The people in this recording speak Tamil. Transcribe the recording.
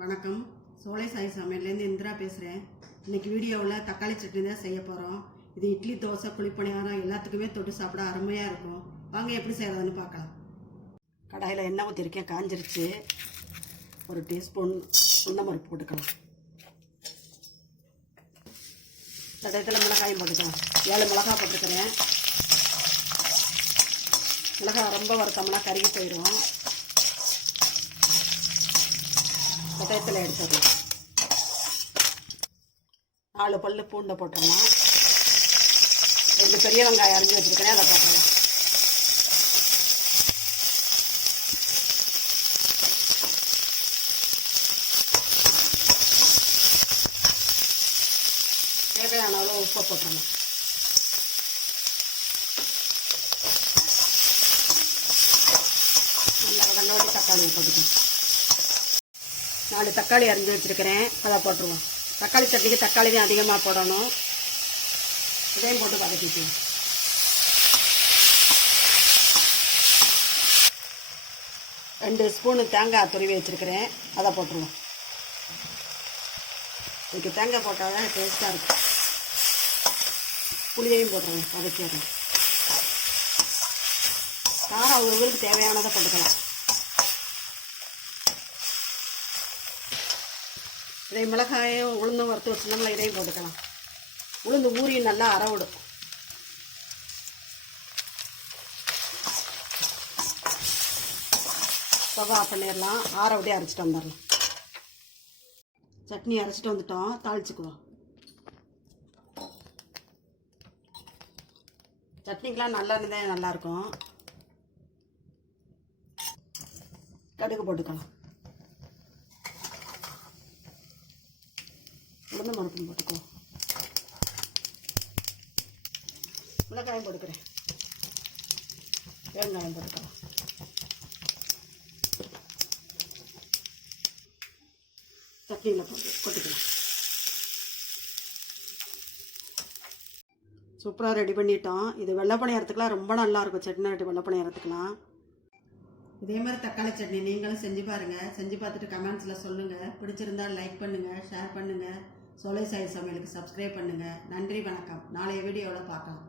வணக்கம். சோலை சாய் சமையல்லேருந்து இந்திரா பேசுகிறேன். இன்றைக்கி வீடியோவில் தக்காளி சட்னி தான் செய்ய போகிறோம். இது இட்லி, தோசை, குழிப்பணியாரம் எல்லாத்துக்குமே தொட்டு சாப்பிட அருமையாக இருக்கும். வாங்க எப்படி செய்கிறதுன்னு பார்க்கலாம். கடாயில் எண்ணெய் ஊற்றிருக்கேன், காஞ்சிருச்சு. ஒரு டீஸ்பூன் உளுந்தம்பருப்பு போட்டுக்கலாம். தடயத்தில் மிளகாயும் போட்டுக்கலாம். 7 மிளகாய் போட்டுக்கிறேன். மிளகாய் ரொம்ப வறுத்தோம்னா கருகி போயிடும். கட்டாயத்தில் எடுத்துடலாம். 4 பல்லு பூண்டை போட்டுடலாம். 2 பெரிய வெங்காயம் அரிஞ்சு வச்சுருக்கிறேன், அதை போட்டுடலாம். தேவையான அளவு உப்பை போட்டுடலாம். நல்லா வதங்கி தக்காளியை போட்டுக்கணும். 4 தக்காளி அரிஞ்சு வச்சுருக்கிறேன், அதை போட்டுருவோம். தக்காளி சட்னிக்கு தக்காளி தான் அதிகமாக போடணும். இதையும் போட்டு வதக்கிக்குவோம். ரெண்டு ஸ்பூனு தேங்காய் துருவி வச்சுருக்கிறேன், அதை போட்டுருவோம். இதுக்கு தேங்காய் போட்டால் தான் டேஸ்ட்டாக இருக்கும். புளியையும் போட்டுருவோம், வதக்கிடுறோம். காரம் ஒவ்வொருக்கு தேவையானதை போட்டுக்கலாம். இதை மிளகாயும் உளுந்தும் வறுத்து வச்சுருந்தோம்ல, இதையும் போட்டுக்கலாம். உளுந்து ஊறி நல்லா அரைவிடும். ஸ்டவ் ஆஃப் பண்ணிடலாம். ஆற விட அரைச்சிட்டு வந்துடலாம். சட்னி அரைச்சிட்டு வந்துட்டோம், தாளிச்சுக்குவோம். சட்னிக்கெலாம் நல்லா இருந்தால் நல்லாயிருக்கும். கடுகு போட்டுக்கலாம். உளுந்து மறுப்பும் போட்டுக்குவோம். மிளகாயம் போட்டுக்கிறேன். வெங்காயம் போட்டுக்கலாம். சட்னியில் கொட்டிக்கலாம். சூப்பராக ரெடி பண்ணிட்டோம். இது வெள்ளை பணியாரத்துக்குலாம் ரொம்ப நல்லாயிருக்கும். சட்னி ரெடி வெள்ளை பணியாரத்துக்குலாம். இதே மாதிரி தக்காளி சட்னி நீங்களும் செஞ்சு பாருங்கள். செஞ்சு பார்த்துட்டு கமெண்ட்ஸில் சொல்லுங்கள். பிடிச்சிருந்தால் லைக் பண்ணுங்கள், ஷேர் பண்ணுங்கள். சோலை சாய் சமையலுக்கு சப்ஸ்கிரைப் பண்ணுங்கள். நன்றி, வணக்கம். நாளைய வீடியோவில் பார்க்கலாம்.